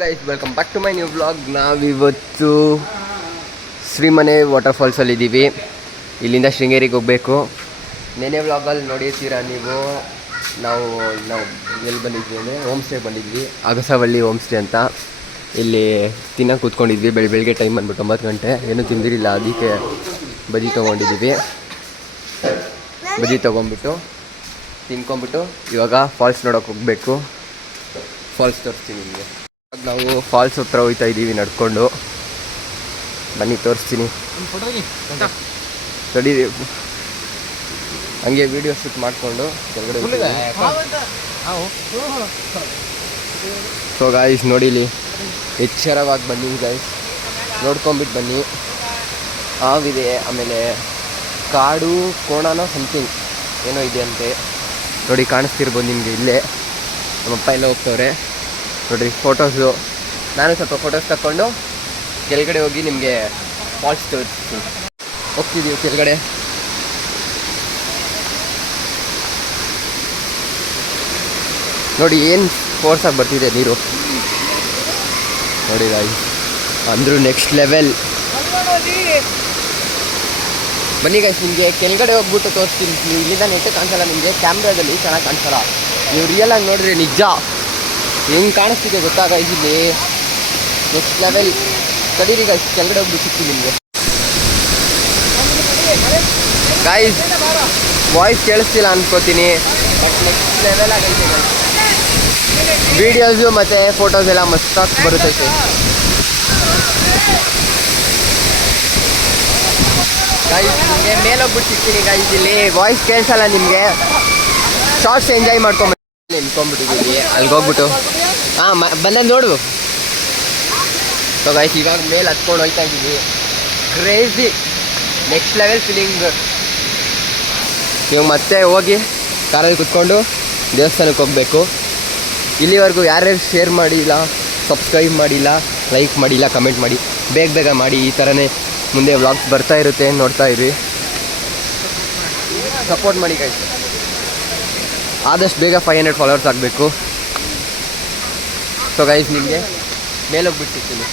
Guys welcome back to my new vlog. ನಾವಿವತ್ತು ಶ್ರೀಮನೆ ವಾಟರ್ಫಾಲ್ಸಲ್ಲಿ ಇದ್ದೀವಿ. ಇಲ್ಲಿಂದ ಶೃಂಗೇರಿಗೆ ಹೋಗಬೇಕು. ನೆನೆ ವ್ಲಾಗಲ್ಲಿ ನೋಡಿರ್ತೀರ ನೀವು. ನಾವು ಎಲ್ಲಿ ಬಂದಿದ್ವಿ ಅಂದರೆ ಹೋಮ್ ಸ್ಟೇ ಬಂದಿದ್ವಿ, ಅಗಸವಳ್ಳಿ ಹೋಮ್ ಸ್ಟೇ ಅಂತ. ಇಲ್ಲಿ ತಿನ್ನೋಕೆ ಕೂತ್ಕೊಂಡಿದ್ವಿ. ಬೆಳಗ್ಗೆ ಟೈಮ್ ಬಂದ್ಬಿಟ್ಟು 9 ಗಂಟೆ. ಏನೂ ತಿಂದಿರಿಲ್ಲ, ಅದಕ್ಕೆ ಬಜ್ಜಿ ತೊಗೊಂಡಿದ್ದೀವಿ. ಬಜ್ಜಿ ತೊಗೊಂಡ್ಬಿಟ್ಟು ತಿನ್ಕೊಂಬಿಟ್ಟು ಇವಾಗ ಫಾಲ್ಸ್ ನೋಡೋಕೆ ಹೋಗಬೇಕು. ಫಾಲ್ಸ್ ತೋರಿಸ್ತೀನಿ ನಿಮಗೆ. ನಾವು ಫಾಲ್ಸ್ ಹತ್ರ ಹೋಗ್ತಾ ಇದ್ದೀವಿ ನಡ್ಕೊಂಡು. ಬನ್ನಿ ತೋರಿಸ್ತೀನಿ. ತಡಿ, ಹಂಗೆ ವೀಡಿಯೋ ಶೂಟ್ ಮಾಡಿಕೊಂಡು ಕೆಳಗಡೆ. ಸೊ ಗಾಯ್ಸ್ ನೋಡಿಲಿ, ಎಚ್ಚರವಾಗಿ ಬನ್ನಿ ಗಾಯ್ಸ್, ನೋಡ್ಕೊಂಬಿಟ್ಟು ಬನ್ನಿ. ಹಾವಿದೆ, ಆಮೇಲೆ ಕಾಡು ಕೋಣನೋ ಸಮಥಿಂಗ್ ಏನೋ ಇದೆ ಅಂತೆ. ನೋಡಿ ಕಾಣಿಸ್ತಿರ್ಬೋದು ನಿಮಗೆ. ಇಲ್ಲೇ ನಮ್ಮಪ್ಪ ಎಲ್ಲ ಹೋಗ್ತವ್ರೆ ನೋಡಿರಿ. ಫೋಟೋಸು, ನಾನು ಸ್ವಲ್ಪ ಫೋಟೋಸ್ ತಗೊಂಡು ಕೆಳಗಡೆ ಹೋಗಿ ನಿಮಗೆ ಫಾಲ್ಸ್ ತೋರಿಸ್ತೀನಿ. ಹೋಗ್ತಿದ್ದೀವಿ ಕೆಳಗಡೆ. ನೋಡಿ ಏನು ಫೋರ್ಸಾಗಿ ಬರ್ತಿದೆ ನೀರು. ನೋಡಿ ಗಾಯ್ಸ್, ಅಂದರೂ ನೆಕ್ಸ್ಟ್ ಲೆವೆಲ್. ಬನ್ನಿ ಗೈಸ್, ನಿಮಗೆ ಕೆಳಗಡೆ ಹೋಗ್ಬಿಟ್ಟು ತೋರಿಸ್ತೀನಿ. ನೀವು ಇಲ್ಲಿಂದ ನೆಟ್ಟೆ ಕಾಣಿಸಲ್ಲ ನಿಮಗೆ, ಕ್ಯಾಮ್ರಾದಲ್ಲಿ ಚೆನ್ನಾಗಿ ಕಾಣಿಸಲ್ಲ. ನೀವು ರಿಯಲಾಗಿ ನೋಡಿದ್ರೆ ನಿಜ ಹೆಂಗೆ ಕಾಣಿಸ್ತಿದೆ ಗೊತ್ತಾಗ. ಇಲ್ಲಿ ನೆಕ್ಸ್ಟ್ ಲೆವೆಲ್. ಕಡೀರಿ ಗೈಸ್, ಕೆಳಗಡೆ ಹೋಗ್ಬಿಟ್ಟು ಸಿಗ್ತೀನಿ ನಿಮಗೆ. ಗೈಸ್ ವಾಯ್ಸ್ ಕೇಳಿಸ್ತಿಲ್ಲ ಅನ್ಕೋತೀನಿ, ಬಟ್ ನೆಕ್ಸ್ಟ್ ಲೆವೆಲ್ ಆಗೈತೆ ಗೈಸ್. ವೀಡಿಯೋಸು ಮತ್ತು ಫೋಟೋಸ್ ಎಲ್ಲ ಮಸ್ತಾಗಿ ಬರುತ್ತೈತೆ. ಗೈಸ್ ನಿಮಗೆ ಮೇಲೋಗ್ಬಿಟ್ಟು ಸಿಗ್ತೀನಿ ಗೈಸ್. ಇಲ್ಲಿ ವಾಯ್ಸ್ ಕೇಳಿಸಲ್ಲ ನಿಮಗೆ. ಶಾರ್ಟ್ಸ್ ಎಂಜಾಯ್ ನಿಂತ್ಕೊಂಡ್ಬಿಟ್ಟಿದ್ದೀವಿ. ಅಲ್ಲಿಗೆ ಹೋಗ್ಬಿಟ್ಟು ಬಂದ ನೋಡು. ಸೊ ಗೈಸ್ ಇವಾಗ ಮೇಲೆ ಹತ್ಕೊಂಡು ಹೋಗ್ತಾ ಇದ್ದೀವಿ. Crazy next level feeling. ಇವಾಗ ಮತ್ತೆ ಹೋಗಿ ಕಾರಲ್ಲಿ ಕುತ್ಕೊಂಡು ದೇವಸ್ಥಾನಕ್ಕೆ ಹೋಗಬೇಕು. ಇಲ್ಲಿವರೆಗೂ ಯಾರ್ಯಾರು ಶೇರ್ ಮಾಡಿಲ್ಲ, ಸಬ್ಸ್ಕ್ರೈಬ್ ಮಾಡಿಲ್ಲ, ಲೈಕ್ ಮಾಡಿಲ್ಲ, ಕಮೆಂಟ್ ಮಾಡಿ, ಬೇಗ ಮಾಡಿ. ಈ ಥರನೇ ಮುಂದೆ ವ್ಲಾಗ್ಸ್ ಬರ್ತಾ ಇರುತ್ತೆ, ನೋಡ್ತಾ ಇರಿ, ಸಪೋರ್ಟ್ ಮಾಡಿ ಗೈಸ್. ಆದಷ್ಟು ಬೇಗ 500 ಫಾಲೋವರ್ಸ್ ಆಗಬೇಕು. ಸೊ ಗೈಸ್ ನಿಮಗೆ ಮೇಲೋಗ್ಬಿಟ್ಟಿರ್ತೀನಿ.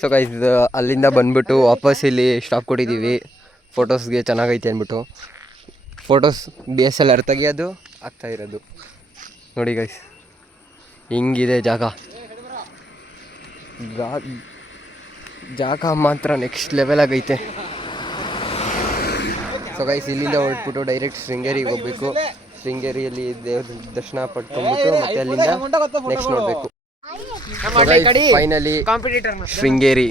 ಸೊ ಗೈಸ್ ಅಲ್ಲಿಂದ ಬಂದುಬಿಟ್ಟು ವಾಪಸ್ ಇಲ್ಲಿ ಸ್ಟಾಪ್ ಕೊಟ್ಟಿದ್ದೀವಿ. ಫೋಟೋಸ್ಗೆ ಚೆನ್ನಾಗೈತೆ ಅಂದ್ಬಿಟ್ಟು ಫೋಟೋಸ್ DSLR ತೆಗಿಯೋದು ಆಗ್ತಾಯಿರೋದು. ನೋಡಿ ಗೈಸ್ ಹಿಂಗಿದೆ ಜಾಗ ಮಾತ್ರ ನೆಕ್ಸ್ಟ್ ಲೆವೆಲ್ ಆಗೈತೆ. ಸೊ ಗೈಸ್ ಇಲ್ಲಿಂದ ಹೊರಟ್ಬಿಟ್ಟು ಡೈರೆಕ್ಟ್ ಶೃಂಗೇರಿಗೆ ಹೋಗಬೇಕು. ಶೃಂಗೇರಿಯಲ್ಲಿ ದೇವ್ರ ದರ್ಶನ ಪಡ್ಕೊಂಡ್ಬಿಟ್ಟು ಮತ್ತೆ ಅಲ್ಲಿಂದ ನೆಕ್ಸ್ಟ್ ನೋಡಬೇಕು. ಫೈನಲಿ ಶೃಂಗೇರಿ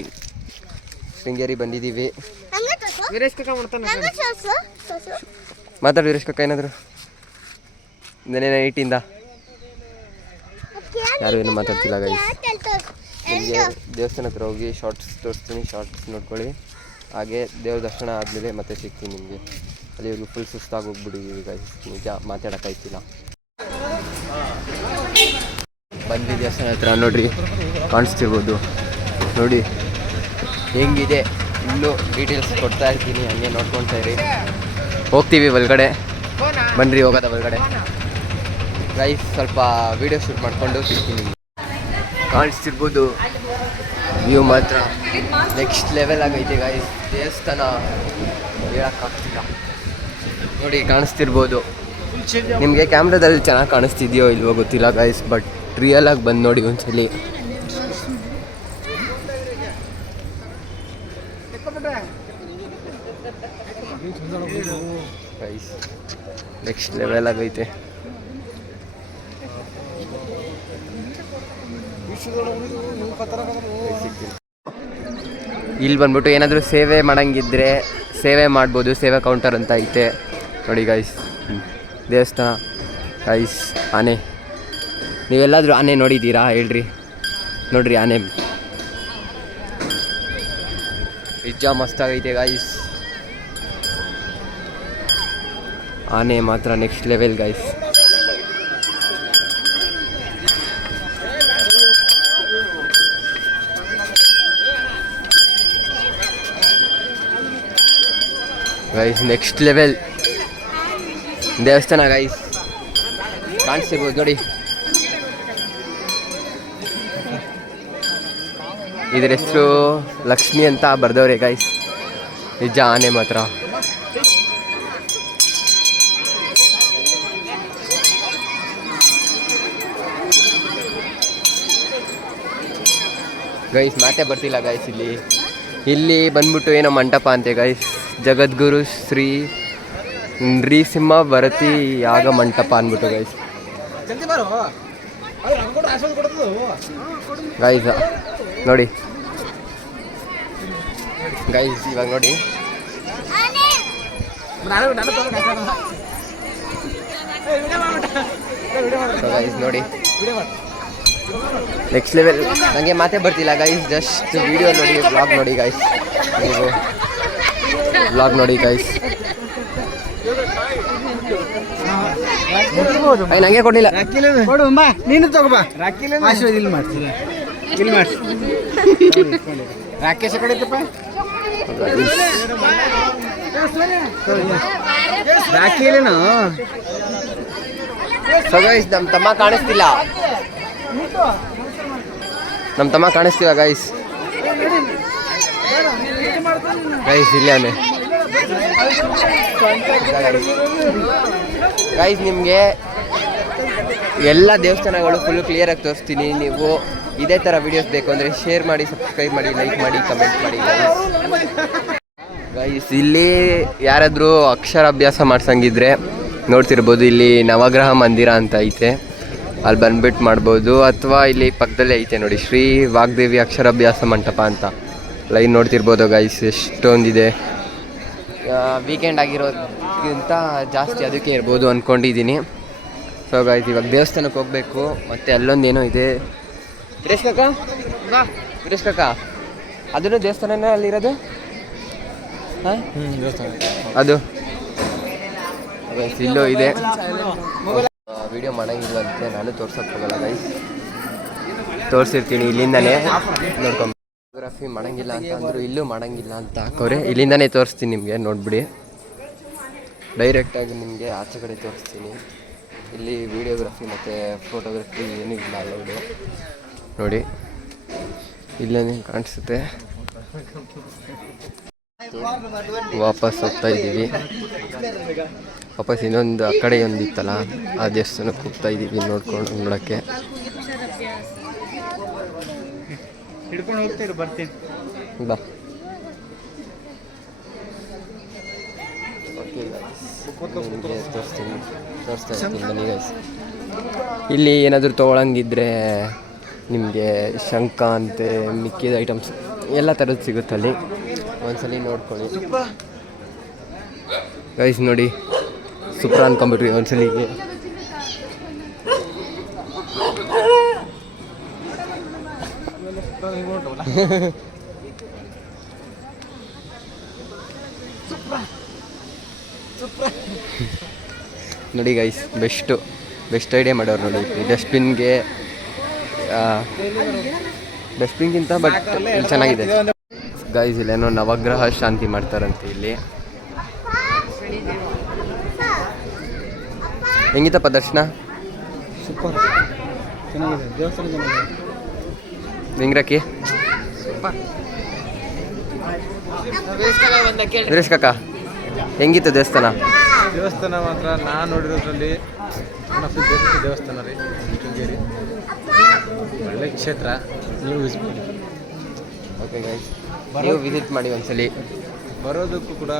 ಬಂದಿದ್ದೀವಿ. ಮಾತಾಡಿ ವೀರೇಶ್ ಕಕ್ಕ ಏನಾದ್ರು. ನೆನೆ ನೈಟಿಂದ ಯಾರು ಏನು ಮಾತಾಡ್ತಿಲ್ಲ ಗೈಸ್. ನಿಮಗೆ ದೇವಸ್ಥಾನ ಹತ್ರ ಹೋಗಿ ಶಾರ್ಟ್ಸ್ ತೋರಿಸ್ತೀನಿ, ಶಾರ್ಟ್ಸ್ ನೋಡ್ಕೊಳ್ಳಿ. ಹಾಗೆ ದೇವ್ರ ದರ್ಶನ ಆದಮೇಲೆ ಮತ್ತೆ ಸಿಗ್ತೀನಿ ನಿಮಗೆ. ಅಲ್ಲಿವರೆಗೂ ಫುಲ್ ಸುಸ್ತಾಗಿ ಹೋಗ್ಬಿಟ್ಟಿದ್ದೀವಿ ಗೈಸ್, ನಿಜ ಮಾತಾಡೋಕ್ಕಾಯ್ತಿಲ್ಲ. ಬಂದ್ವಿ ದೇವಸ್ಥಾನ ಹತ್ರ. ನೋಡ್ರಿ ಕಾಣಿಸ್ತಿರ್ಬೋದು, ನೋಡಿ ಹೆಂಗಿದೆ. ಇನ್ನೂ ಡೀಟೇಲ್ಸ್ ಕೊಡ್ತಾ ಇರ್ತೀನಿ, ಹಂಗೆ ನೋಡ್ಕೊತಾ ಇರಿ. ಹೋಗ್ತೀವಿ ಒಳಗಡೆ, ಬನ್ನಿರಿ ಹೋಗೋದ ಒಳಗಡೆ ಗೈಸ್. ಸ್ವಲ್ಪ ವೀಡಿಯೋ ಶೂಟ್ ಮಾಡಿಕೊಂಡು ಸಿಗ್ತೀನಿ. ಕಾಣಿಸ್ತಿರ್ಬೋದು ವ್ಯೂ ಮಾತ್ರ ನೆಕ್ಸ್ಟ್ ಲೆವೆಲ್ ಆಗೈತೆ ಗೈಸ್. ದೇವಸ್ಥಾನ ಹೇಳೋಕ್ಕಾಗ್ತಿಲ್ಲ. ನೋಡಿ ಕಾಣಿಸ್ತಿರ್ಬೋದು ನಿಮಗೆ. ಕ್ಯಾಮ್ರಾದಲ್ಲಿ ಚೆನ್ನಾಗಿ ಕಾಣಿಸ್ತಿದೆಯೋ ಇಲ್ವೋ ಗೊತ್ತಿಲ್ಲ ಗೈಸ್, ಬಟ್ ರಿಯಲಾಗಿ ಬಂದು ನೋಡಿ ಒಂದ್ಸಲಿ. ಗೈಸ್ ನೆಕ್ಸ್ಟ್ ಲೆವೆಲ್ ಆಗೈತೆ. ಇಲ್ಲಿ ಬಂದ್ಬಿಟ್ಟು ಏನಾದರೂ ಸೇವೆ ಮಾಡೋಂಗಿದ್ರೆ ಸೇವೆ ಮಾಡ್ಬೋದು. ಸೇವೆ ಕೌಂಟರ್ ಅಂತ ಐತೆ ನೋಡಿ ಗೈಸ್. ದೇವಸ್ಥಾನ ಗೈಸ್. ಆನೆ, ನೀವೆಲ್ಲಾದರೂ ಆನೆ ನೋಡಿದ್ದೀರಾ ಹೇಳ್ರಿ. ನೋಡ್ರಿ ಆನೆ ನಿಜ ಮಸ್ತಾಗೈತೆ ಗೈಸ್. ಆನೆ ಮಾತ್ರ next level guys. Guys next level ದೇವಸ್ಥಾನ ಗೈಸ್. ಕಾಣಿಸ್ತಿರ್ಬೋದು ನೋಡಿ. ಇದ್ರ ಹೆಸರು ಲಕ್ಷ್ಮಿ ಅಂತ ಬರ್ದವ್ರೆ ಗೈಸ್. ನಿಜ ಆನೆ ಮಾತ್ರ. ಗೈಸ್ ಮಾತೆ ಬರ್ತಿಲ್ಲ ಗೈಸ್. ಇಲ್ಲಿ ಬಂದ್ಬಿಟ್ಟು ಏನೋ ಮಂಟಪ ಅಂತೆ ಗೈಸ್. ಜಗದ್ಗುರು ಶ್ರೀ ನೃಸಿಂಹ ಭರತಿ ಯಾಗ ಮಂಟಪ ಅಂದ್ಬಿಟ್ಟು ಗೈಸ್. ಗೈಸ್ ನೋಡಿ ಗೈಸ್, ಇವಾಗ ನೋಡಿ ಗೈಸ್ ನೋಡಿ ನೆಕ್ಸ್ಟ್ ಲೆವೆಲ್. ನನಗೆ ಮಾತೇ ಬರ್ತಿಲ್ಲ ಗೈಸ್. ಜಸ್ಟ್ ವಿಡಿಯೋ ನೋಡಿ, ವ್ಲಾಗ್ ನೋಡಿ ಗೈಸ್. ನೀವು ವ್ಲಾಗ್ ನೋಡಿ ಗೈಸ್. ನಂಗೆ ಕೊಡಲಿಲ್ಲ. ನೀನು ತಗೋಬಾ. ಆಶೀರ್ವಾದ ಇಲ್ಲಿ ಮಾಡ್ತೀನಿ, ಇಲ್ಲಿ ಮಾಡಿ. ರಾಕೇಶ ಕಡೆಯಪ್ಪ ರಾಕಿಲೇನು. ಸೊ ಗೈಸ್ ನಮ್ಮ ತಮ್ಮ ಕಾಣಿಸ್ತಿಲ್ಲ, ನಮ್ಮ ತಮ್ಮ ಕಾಣಿಸ್ತಿಲ್ಲ ಗೈಸ್. ಗೈಸ್ ಇಲ್ಲೇ ಅವನೇ ಗೈಸ್. ನಿಮಗೆ ಎಲ್ಲ ದೇವಸ್ಥಾನಗಳು ಫುಲ್ಲು ಕ್ಲಿಯರಾಗಿ ತೋರಿಸ್ತೀನಿ. ನೀವು ಇದೇ ಥರ ವೀಡಿಯೋಸ್ ಬೇಕು ಅಂದರೆ ಶೇರ್ ಮಾಡಿ, ಸಬ್ಸ್ಕ್ರೈಬ್ ಮಾಡಿ, ಲೈಕ್ ಮಾಡಿ, ಕಮೆಂಟ್ ಮಾಡಿ ಗೈಸ್. ಇಲ್ಲಿ ಯಾರಾದರೂ ಅಕ್ಷರಾಭ್ಯಾಸ ಮಾಡ್ಸಂಗಿದ್ರೆ ನೋಡ್ತಿರ್ಬೋದು. ಇಲ್ಲಿ ನವಗ್ರಹ ಮಂದಿರ ಅಂತ ಐತೆ, ಅಲ್ಲಿ ಬಂದ್ಬಿಟ್ಟು ಮಾಡ್ಬೋದು. ಅಥವಾ ಇಲ್ಲಿ ಪಕ್ಕದಲ್ಲೇ ಐತೆ ನೋಡಿ ಶ್ರೀ ವಾಗ್ದೇವಿ ಅಕ್ಷರಾಭ್ಯಾಸ ಮಂಟಪ ಅಂತ, ಲೈನ್ ನೋಡ್ತಿರ್ಬೋದು ಗೈಸ್. ಎಷ್ಟೊಂದಿದೆ. ವೀಕೆಂಡ್ ಆಗಿರೋದಕ್ಕಿಂತ ಜಾಸ್ತಿ ಅದಕ್ಕೆ ಇರ್ಬೋದು ಅಂದ್ಕೊಂಡಿದ್ದೀನಿ. ಸೊ ಗೈಸ್ ಇವಾಗ ದೇವಸ್ಥಾನಕ್ಕೆ ಹೋಗಬೇಕು. ಮತ್ತು ಅಲ್ಲೊಂದೇನೋ ಇದೆ. ವೀರೇಶ್ ಕಾಕ ಅದನ್ನು ದೇವಸ್ಥಾನನೇ ಅಲ್ಲಿರೋದು. ಹಾಂ ಅದು ಗೈಸ್ ಇಲ್ಲೂ ಇದೆ. ವಿಡಿಯೋ ಮಾಡೋಂಗಿಲ್ವಂತೆ, ನಾನು ತೋರ್ಸೋಕ್ಕೆ ಹೋಗಲ್ಲ ಗೈಸ್. ತೋರಿಸಿರ್ತೀನಿ ಇಲ್ಲಿಂದನೇ ನೋಡ್ಕೊಂಡು. ಫೋಟೋಗ್ರಫಿ ಮಾಡೋಂಗಿಲ್ಲ ಅಂತ ಅಂದರು, ಇಲ್ಲೂ ಮಾಡೋಂಗಿಲ್ಲ ಅಂತ ಹಾಕೋರೆ. ಇಲ್ಲಿಂದನೇ ತೋರಿಸ್ತೀನಿ ನಿಮಗೆ, ನೋಡಿಬಿಡಿ. ಡೈರೆಕ್ಟಾಗಿ ನಿಮಗೆ ಆಚೆ ಕಡೆ ತೋರಿಸ್ತೀನಿ. ಇಲ್ಲಿ ವೀಡಿಯೋಗ್ರಫಿ ಮತ್ತು ಫೋಟೋಗ್ರಫಿ ಏನೂ ಇಲ್ಲ ಅಲ್ಲೋಡು. ನೋಡಿ ಇಲ್ಲೇ ಕಾಣಿಸುತ್ತೆ. ವಾಪಸ್ ಹೋಗ್ತಾ ಇದ್ದೀವಿ. ವಾಪಸ್ ಇನ್ನೊಂದು ಆ ಕಡೆ ಒಂದು ಇತ್ತಲ್ಲ, ಆ ದೇವಸ್ಥಾನಕ್ಕೆ ಹೋಗ್ತಾ ಇದ್ದೀವಿ ನೋಡೋಕ್ಕೆ. ಹಿಡ್ಕೊಂಡು ಹೋಗ್ತೀರಿ, ಬರ್ತೀನಿ ಬಾ. ಓಕೆ ತೋರಿಸ್ತಾ ಇರ್ತೀನಿ ಬನ್ನಿ ಗೈಸ್. ಇಲ್ಲಿ ಏನಾದರೂ ತೊಗೊಳಂಗಿದ್ರೆ ನಿಮಗೆ ಶಂಖ ಅಂತೆ, ಮಿಕ್ಕಿದ ಐಟಮ್ಸ್ ಎಲ್ಲ ಥರದ್ದು ಸಿಗುತ್ತಲ್ಲಿ. ಒಂದ್ಸಲಿ ನೋಡ್ಕೊಳ್ಳಿ ಗೈಸ್. ನೋಡಿ ಸೂಪರ್ ಅಂದ್ಕೊಂಬಿಟ್ರಿ ಒಂದ್ಸಲಿಗೆ. ನೋಡಿ ಗೈಸ್, ಬೆಸ್ಟ್ ಐಡಿಯಾ ಮಾಡೋರು ನೋಡಿ. ಡಸ್ಟ್ಬಿನ್ಗೆ ಡಸ್ಟ್ಬಿನ್ಗಿಂತ ಬಟ್ ಇಲ್ಲಿ ಚೆನ್ನಾಗಿದೆ ಗೈಸ್. ಇಲ್ಲೇನೋ ನವಗ್ರಹ ಶಾಂತಿ ಮಾಡ್ತಾರಂತೆ ಇಲ್ಲಿ. ಹೆಂಗಿತ್ತಪ್ಪ ದರ್ಶನ? ಸೂಪರ್, ಚೆನ್ನಾಗಿದೆ ದೇವಸ್ಥಾನ, ಚೆನ್ನಾಗಿದೆ. ಹೆಂಗ್ರಕ್ಕಿ ವೀರೇಶ್ ಕಾಕ ಹೆಂಗಿತ್ತು ದೇವಸ್ಥಾನ? ದೇವಸ್ಥಾನ ಮಾತ್ರ ನಾನು ನೋಡಿರೋದ್ರಲ್ಲಿ ದೇವಸ್ಥಾನ ರೀ, ಶೃಂಗೇರಿ ಒಳ್ಳೆ ಕ್ಷೇತ್ರ. ನೀವು ವಿಸಿಟ್ ಮಾಡಿ. ಓಕೆ ಗೈಸ್, ನೀವು ವಿಸಿಟ್ ಮಾಡಿ ಒಂದ್ಸಲಿ. ಬರೋದಕ್ಕೂ ಕೂಡ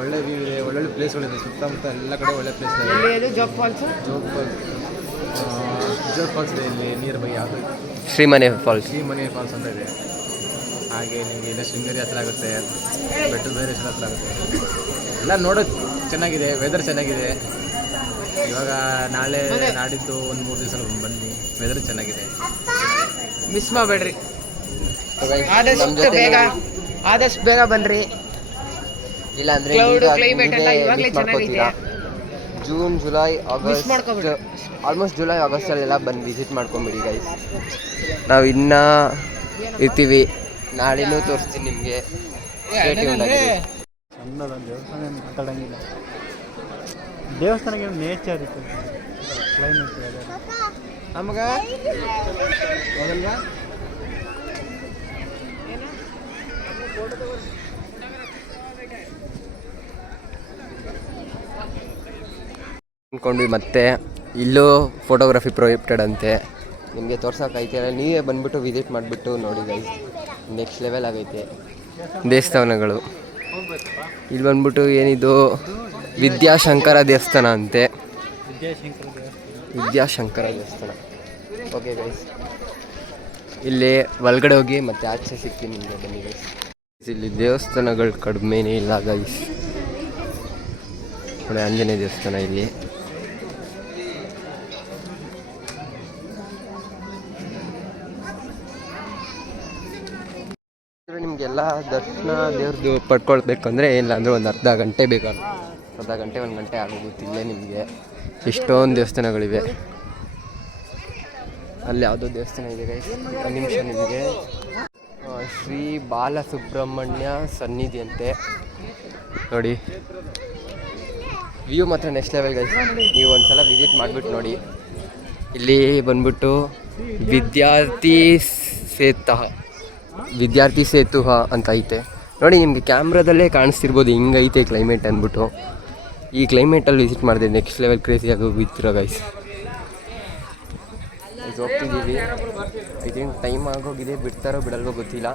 ಒಳ್ಳೆ ವ್ಯೂ ಇದೆ, ಒಳ್ಳೊಳ್ಳೆ ಪ್ಲೇಸ್ಗಳಿದೆ ಸುತ್ತಮುತ್ತ ಎಲ್ಲ ಕಡೆ ಒಳ್ಳೆ ಪ್ಲೇಸ್ ಇದೆ. ಜೋಗ್ ಫಾಲ್ಸ್ ಇದೆ ಇಲ್ಲಿ ನಿಯರ್ ಬೈ. ಯಾವುದು ಶ್ರೀಮನೆ ಫಾಲ್ಸ್ ಅಂತ ಇದೆ. ಹಾಗೆ ನಿಮಗೆ ಇಲ್ಲ ಶೃಂಗೇರಿ ಹತ್ರ ಆಗುತ್ತೆ, ಬೆಟ್ಟದ ಭೈರೇಶ್ವರ ಹತ್ರ ಆಗುತ್ತೆ. ಎಲ್ಲ ನೋಡೋದು ಚೆನ್ನಾಗಿದೆ, ವೆದರ್ ಚೆನ್ನಾಗಿದೆ. ಇವಾಗ ನಾಳೆ ನಾಡಿದ್ದು ಒಂದು 3 ದಿವಸ ಬನ್ನಿ, ವೆದರ್ ಚೆನ್ನಾಗಿದೆ, ಮಿಸ್ ಮಾಡಬೇಡ್ರಿ. ಆದಷ್ಟು ಬೇಗ ಬನ್ನಿರಿ. ಇಲ್ಲ ಅಂದರೆ June July August, almost July ಆಗಸ್ಟಲ್ಲೆಲ್ಲ ಬಂದು ವಿಸಿಟ್ ಮಾಡ್ಕೊಂಬಿಡಿ ಗೈಸ್. ನಾವು ಇನ್ನೂ ಇರ್ತೀವಿ, ನಾಳೆನೂ ತೋರಿಸ್ತೀನಿ ನಿಮಗೆ. ದೇವಸ್ಥಾನ ಮಾತಾಡಂಗಿಲ್ಲ, ದೇವಸ್ಥಾನಕ್ಕೆ ನೇಚರ್ ಇತ್ತು, ಕ್ಲೈಮೇಟ್ ನಮಗೆ ಅಂದ್ಕೊಂಡ್ವಿ ಮತ್ತೆ ಇಲ್ಲೂ ಫೋಟೋಗ್ರಫಿ ಪ್ರೊಹಿಬಿಟೆಡ್ ಅಂತೆ. ನಿಮಗೆ ತೋರ್ಸೋಕೈತೆ, ನೀವೇ ಬಂದುಬಿಟ್ಟು ವಿಸಿಟ್ ಮಾಡಿಬಿಟ್ಟು ನೋಡಿ ಗೈಸ್. ನೆಕ್ಸ್ಟ್ ಲೆವೆಲ್ ಆಗೈತೆ ದೇವಸ್ಥಾನಗಳು. ಇಲ್ಲಿ ಬಂದ್ಬಿಟ್ಟು ಏನಿದು ವಿದ್ಯಾಶಂಕರ ದೇವಸ್ಥಾನ ಅಂತೆ. ವಿದ್ಯಾಶಂಕರ ದೇವಸ್ಥಾನ. ಓಕೆ ಗೈಸ್, ಇಲ್ಲಿ ಒಳಗಡೆ ಹೋಗಿ ಮತ್ತೆ ಆಚೆ ಸಿಗ್ತೀನಿ ನಿಮಗೆ. ಬನ್ನಿ ಗೈಸ್. ಇಲ್ಲಿ ದೇವಸ್ಥಾನಗಳು ಕಡಿಮೆನೇ ಇಲ್ಲ ಗೈಸ್. ನೋಡಿ ಆಂಜನೇಯ ದೇವಸ್ಥಾನ ಇಲ್ಲಿ. ನಿಮಗೆಲ್ಲ ದರ್ಶನ ದೇವ್ರದ್ದು ಪಡ್ಕೊಳ್ಬೇಕಂದ್ರೆ ಇಲ್ಲ ಅಂದರೆ ಒಂದು ಅರ್ಧ ಗಂಟೆ ಬೇಕಾಗ, ಅರ್ಧ ಗಂಟೆ 1 ಗಂಟೆ ಆಗೋಗುತ್ತಿಲ್ಲೇ ನಿಮಗೆ. ಇಷ್ಟೊಂದು ದೇವಸ್ಥಾನಗಳಿವೆ. ಅಲ್ಲಿ ಯಾವುದೋ ದೇವಸ್ಥಾನ ಇದೆ ಗೈಸ್, ಒಂದು ನಿಮಿಷ ನಿಮಗೆ. ಶ್ರೀ ಬಾಲಸುಬ್ರಹ್ಮಣ್ಯ ಸನ್ನಿಧಿ ಅಂತೆ. ನೋಡಿ ವ್ಯೂ ಮಾತ್ರ ನೆಕ್ಸ್ಟ್ ಲೆವೆಲ್ ಗೈಸ್. ನೀವು ಒಂದ್ಸಲ ವಿಸಿಟ್ ಮಾಡಿಬಿಟ್ಟು ನೋಡಿ. ಇಲ್ಲಿ ಬಂದ್ಬಿಟ್ಟು ವಿದ್ಯಾರ್ಥಿ ಸೇತು ಅಂತ ಐತೆ ನೋಡಿ. ನಿಮಗೆ ಕ್ಯಾಮ್ರಾದಲ್ಲೇ ಕಾಣಿಸ್ತಿರ್ಬೋದು ಹಿಂಗೈತೆ ಕ್ಲೈಮೇಟ್ ಅಂದ್ಬಿಟ್ಟು. ಈ ಕ್ಲೈಮೇಟಲ್ಲಿ ವಿಸಿಟ್ ಮಾಡಿದೆ ನೆಕ್ಸ್ಟ್ ಲೆವೆಲ್ ಕ್ರೇಜಿಯಾಗಿ ಹೋಗಿರ್ತೀರ ಗೈಸ್. ಹೋಗ್ತಿದ್ದೀವಿ. ಐ ಥಿಂಕ್ ಟೈಮ್ ಆಗೋಗಿದೆ, ಬಿಡ್ತಾರೋ ಬಿಡಲ್ವೋ ಗೊತ್ತಿಲ್ಲ.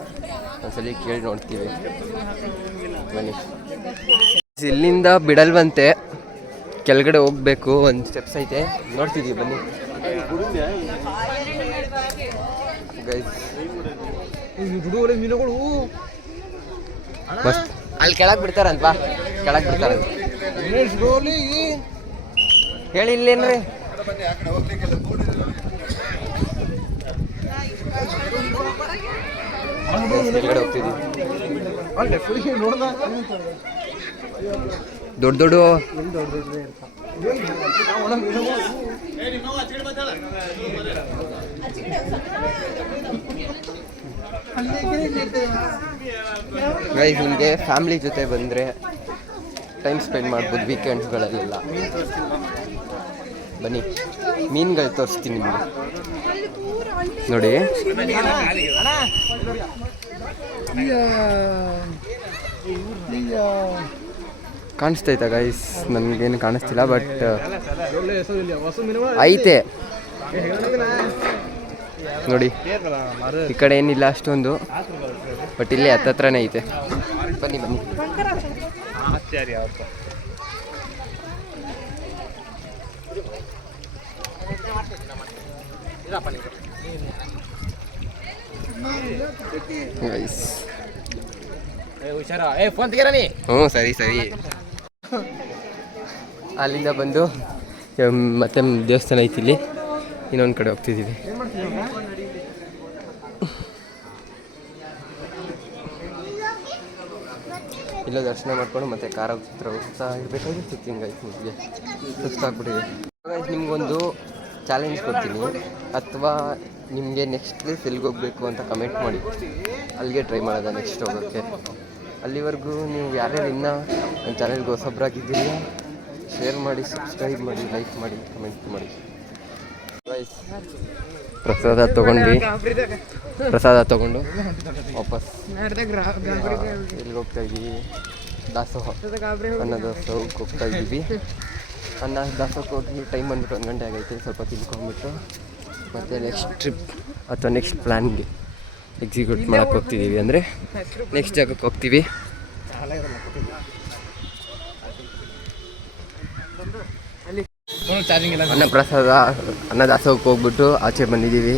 ಒಂದ್ಸಲಿ ಕೇಳಿ ನೋಡ್ತೀವಿ ಬನ್ನಿ. ಇಲ್ಲಿಂದ ಬಿಡಲ್ವಂತೆ, ಕೆಳಗಡೆ ಹೋಗಬೇಕು. ಒಂದು ಸ್ಟೆಪ್ಸ್ ಐತೆ, ನೋಡ್ತಿದ್ದೀವಿ ಬನ್ನಿ ಗೈಸ್. ಮಸ್ತ್. ಅಲ್ಲಿ ಕೆಳಗೆ ಬಿಡ್ತಾರಂತ, ಕೆಳಗೆ ಬಿಡ್ತಾರಂತ ಹೇಳಿ. ಇಲ್ಲೇನ್ರಿ ಕೆಳಗಡೆ ಹೋಗ್ತಿದ್ದೀವಿ. ದೊಡ್ಡ ದೊಡ್ಡ ಗೈಸ್, ನಿಮಗೆ ಫ್ಯಾಮಿಲಿ ಜೊತೆ ಬಂದರೆ ಟೈಮ್ ಸ್ಪೆಂಡ್ ಮಾಡ್ಬೋದು ವೀಕೆಂಡ್ಸ್ಗಳಲ್ಲೆಲ್ಲ. ಬನ್ನಿ ಮೀನುಗಳು ತೋರಿಸ್ತೀನಿ ನಿಮಗೆ ನೋಡಿ. ಕಾಣಿಸ್ತೈತಾ ಗೈಸ್? ನನಗೇನು ಕಾಣಿಸ್ತಿಲ್ಲ, ಬಟ್ ಐತೆ ನೋಡಿ. ಈ ಕಡೆ ಏನಿಲ್ಲ ಅಷ್ಟೊಂದು, ಬಟ್ ಇಲ್ಲೇ ಹತ್ತತ್ರನೇ ಐತೆ. ಬನ್ನಿ ಬನ್ನಿ. ಹ್ಞೂ ಸರಿ ಸರಿ. ಅಲ್ಲಿಂದ ಬಂದು ಮತ್ತೆ ದೇವಸ್ಥಾನ ಐತಿ ಇಲ್ಲಿ, ಇನ್ನೊಂದು ಕಡೆ ಹೋಗ್ತಿದ್ದೀವಿ. ಇಲ್ಲ ದರ್ಶನ ಮಾಡ್ಕೊಂಡು ಮತ್ತೆ ಕಾರ ಹತ್ರ ಹೋಗ್ತಾ ಇರಬೇಕಾಗಿರ್ತಿತ್ತು. ಹಿಂಗಾಯ್ತು ನಿಮಗೆ ಸುಸ್ತಾಗ್ಬಿಟ್ಟಿದೆ. ನಿಮಗೊಂದು ಚಾಲೆಂಜ್ ಕೊಡ್ತೀನಿ, ಅಥವಾ ನಿಮಗೆ ನೆಕ್ಸ್ಟ್ ಪ್ಲೇಸ್ ಎಲ್ಲಿಗೆ ಹೋಗಬೇಕು ಅಂತ ಕಮೆಂಟ್ ಮಾಡಿ, ಅಲ್ಲಿಗೆ ಟ್ರೈ ಮಾಡೋದ ನೆಕ್ಸ್ಟ್ ಹೋಗೋಕ್ಕೆ. ಅಲ್ಲಿವರೆಗೂ ನೀವು ಯಾರ್ಯಾರು ಇನ್ನೂ ನನ್ನ ಚಾನೆಲ್ಗೆ ಹೊಸಬ್ರಾಗಿದ್ದೀರಿ, ಶೇರ್ ಮಾಡಿ, ಸಬ್ಸ್ಕ್ರೈಬ್ ಮಾಡಿ, ಲೈಕ್ ಮಾಡಿ, ಕಮೆಂಟ್ ಮಾಡಿ. ಪ್ರಸಾದ ತೊಗೊಂಡು ವಾಪಸ್ ಎಲ್ಲಿಗೆ ಹೋಗ್ತಾ ಇದ್ದೀವಿ? ದಾಸೋಹ, ಅನ್ನ ದಾಸೋಹಕ್ಕೆ ಹೋಗ್ತಾ ಇದ್ದೀವಿ. ಅನ್ನ ದಾಸೋಹಕ್ಕೆ ಹೋಗಿ ಟೈಮ್ ಬಂದ್ಬಿಟ್ಟು 1 ಗಂಟೆ ಆಗೈತೆ. ಸ್ವಲ್ಪ ತಿನ್ಕೊಂಡ್ಬಿಟ್ಟು ಮತ್ತು ನೆಕ್ಸ್ಟ್ ಟ್ರಿಪ್ ಅಥವಾ ನೆಕ್ಸ್ಟ್ ಪ್ಲ್ಯಾನ್ಗೆ ಎಕ್ಸಿಕ್ಯೂಟ್ ಮಾಡೋಕ್ಕೆ ಹೋಗ್ತಿದ್ದೀವಿ. ಅಂದರೆ ನೆಕ್ಸ್ಟ್ ಜಾಗಕ್ಕೆ ಹೋಗ್ತೀವಿ. ಅನ್ನಪ್ರಸಾದ ಅನ್ನದಾಸೋಹಕ್ಕೆ ಹೋಗ್ಬಿಟ್ಟು ಆಚೆ ಬಂದಿದ್ದೀವಿ.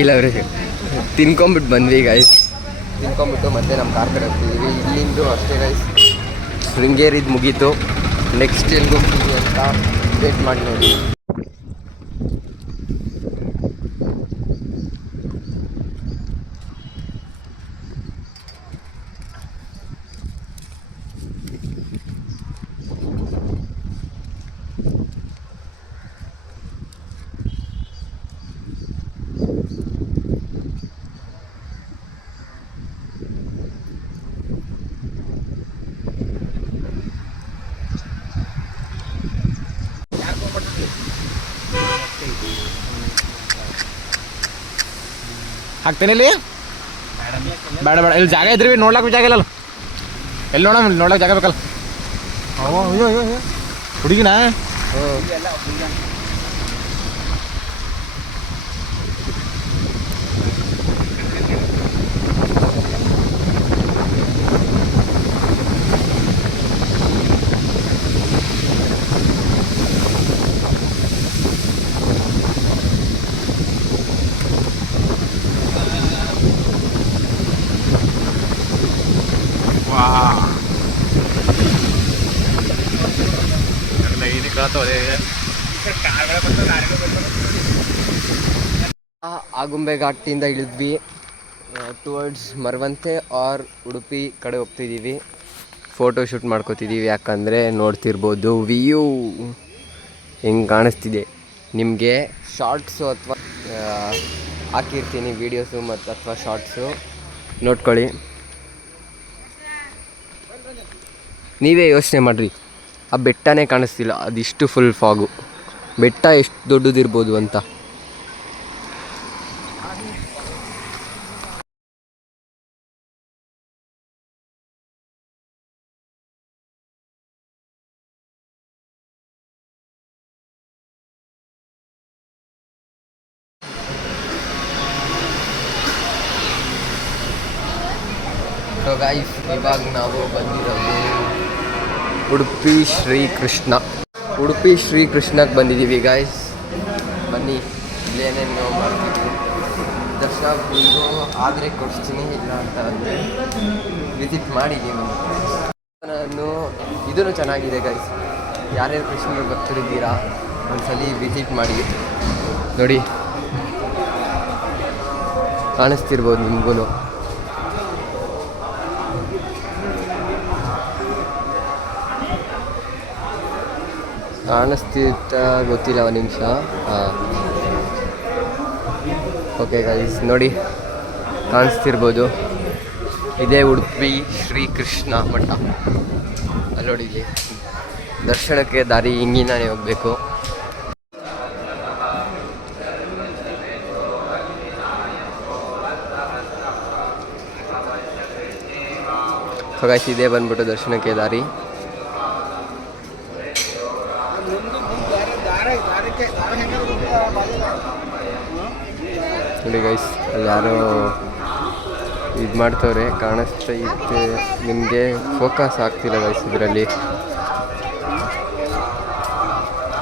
ಇಲ್ಲ ಅವ್ರಿ, ತಿನ್ಕೊಂಬಿಟ್ಟು ಬಂದ್ವಿ ಗೈಸ್. ತಿನ್ಕೊಂಬಿಟ್ಟು ಮತ್ತೆ ನಮ್ಮ ಕಾರ್ ಕಡೆ ಹೋಗ್ತಿದ್ದೀವಿ. ಇಲ್ಲಿಂದು ಅಷ್ಟೇ ಗೈಸ್, ಶೃಂಗೇರಿದು ಮುಗೀತು. ನೆಕ್ಸ್ಟ್ ಎಲ್ಲಿಗೆ ಹೋಗ್ತೀವಿ ಅಂತ ವೇಟ್ ಮಾಡಿ ನೋಡಿ. ಹಾಕ್ತೇನೆ ಇಲ್ಲಿ ಬೇಡ ಬೇಡ ಇಲ್ಲಿ ಜಾಗ ಇದ್ರಿ ನೋಡ್ಲಾಕ ಜಾಗ ಇಲ್ಲಲ್ಲ ಎಲ್ಲಿ ನೋಡೋಣ ಇಲ್ಲಿ ನೋಡ್ಲಾಕ ಜಾಗ ಬೇಕಲ್ಲ ಅಯ್ಯೋ ಹುಡುಗಿನ ಆಗುಂಬೆ ಘಾಟಿಯಿಂದ ಇಳಿದ್ವಿ ಟುವರ್ಡ್ಸ್ ಮರವಂತೆ ಆರ್ ಉಡುಪಿ ಕಡೆ ಹೋಗ್ತಿದ್ದೀವಿ. ಫೋಟೋ ಶೂಟ್ ಮಾಡ್ಕೋತಿದ್ದೀವಿ, ಯಾಕಂದರೆ ನೋಡ್ತಿರ್ಬೋದು ವ್ಯೂ ಹೆಂಗೆ ಕಾಣಿಸ್ತಿದೆ ನಿಮಗೆ. ಶಾರ್ಟ್ಸು ಅಥವಾ ಹಾಕಿರ್ತೀನಿ ವೀಡಿಯೋಸು ಮತ್ತು ಅಥವಾ ಶಾರ್ಟ್ಸು ನೋಡ್ಕೊಳ್ಳಿ. ನೀವೇ ಯೋಚನೆ ಮಾಡಿರಿ, ಆ ಬೆಟ್ಟನೇ ಕಾಣಿಸ್ತಿಲ್ಲ, ಅದಿಷ್ಟು ಫುಲ್ ಫಾಗು. ಬೆಟ್ಟ ಎಷ್ಟು ದೊಡ್ಡದಿರ್ಬೋದು ಅಂತ. ಸೊ ಗೈಸ್, ಇವಾಗ ನಾವು ಬಂದಿರೋದು ಉಡುಪಿ ಶ್ರೀಕೃಷ್ಣಕ್ಕೆ ಬಂದಿದ್ದೀವಿ ಗೈಸ್. ಬನ್ನಿ, ಇಲ್ಲೇನೇನು ಮಾಡ್ತಿದ್ವಿ. ದರ್ಶನ ಬಂದು ಆದರೆ ಕೊಡಿಸ್ತೀನಿ, ಇಲ್ಲ ಅಂತ ಅಂದರೆ ವಿಸಿಟ್ ಮಾಡಿದ್ದೀನಿ. ಇದೂ ಚೆನ್ನಾಗಿದೆ ಗೈಸ್. ಯಾರ್ಯಾರು ಕೃಷ್ಣನ ಭಕ್ತರಿದ್ದೀರಾ ಒಂದ್ಸಲಿ ವಿಸಿಟ್ ಮಾಡಿ ನೋಡಿ, ಕಾಣಿಸ್ತಿರ್ಬೋದು ನಿಮಗೂ. ಕಾಣಿಸ್ತಿರ್ತಾ ಗೊತ್ತಿಲ್ಲ, ಒಂದು ನಿಮಿಷ. ಹಾಂ, ಓಕೆ ಗೈಸ್, ನೋಡಿ ಕಾಣಿಸ್ತಿರ್ಬೋದು. ಇದೇ ಉಡುಪಿ ಶ್ರೀಕೃಷ್ಣ ಮಠ. ಅಲ್ಲಿ ನೋಡಿ, ಇಲ್ಲಿ ದರ್ಶನಕ್ಕೆ ದಾರಿ ಹಿಂಗಿನಾನೇ ಹೋಗಬೇಕು. ಸೊ ಗೈಸ್, ಇದೇ ಬಂದ್ಬಿಟ್ಟು ದರ್ಶನಕ್ಕೆ ದಾರಿ. ನೋಡಿ ಗೈಸ್, ಅಲ್ಲಿ ಯಾರೋ ಇದು ಮಾಡ್ತವ್ರೆ, ಕಾಣಿಸ್ತಾ ಇತ್ತು ನಿಮಗೆ. ಫೋಕಸ್ ಆಗ್ತಿಲ್ಲ ಗೈಸ್ ಇದರಲ್ಲಿ.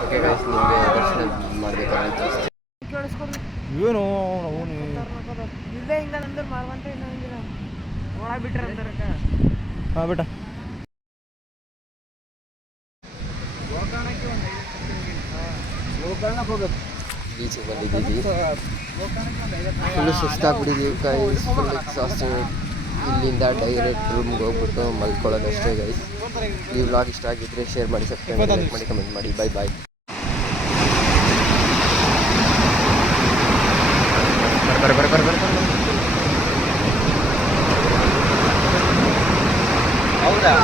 ಓಕೆ ಗೈಸ್, ನಿಮಗೆ ದರ್ಶನ ಮಾಡಬೇಕಾಗಿತ್ತು ಅಷ್ಟೇ. ಏನು ಹಾಂ ಬೇಟ ಬೀಚಿಗೆ ಬಂದಿದ್ದೀವಿ. ಫುಲ್ಲು ಸುಸ್ತಾಗ್ಬಿಟ್ಟಿದ್ದೀವಿ ಗೈಸ್, ಫುಲ್ ಎಕ್ಸಾಸ್ಟೆಡ್. ಇಲ್ಲಿಂದ ಡೈರೆಕ್ಟ್ ರೂಮ್ಗೆ ಹೋಗ್ಬಿಟ್ಟು ಮಲ್ಕೊಳ್ಳೋದಷ್ಟೇ ಗೈಸ್. ಈ ವ್ಲಾಗ್ ಇಷ್ಟ ಆಗಿದ್ದರೆ ಶೇರ್ ಮಾಡಿ, ಸಬ್ಸ್ಕ್ರೈಬ್ ಮಾಡಿ, ಲೈಕ್ ಮಾಡಿ, ಕಮೆಂಟ್ ಮಾಡಿ. Bye bye. ಹೌದಾ?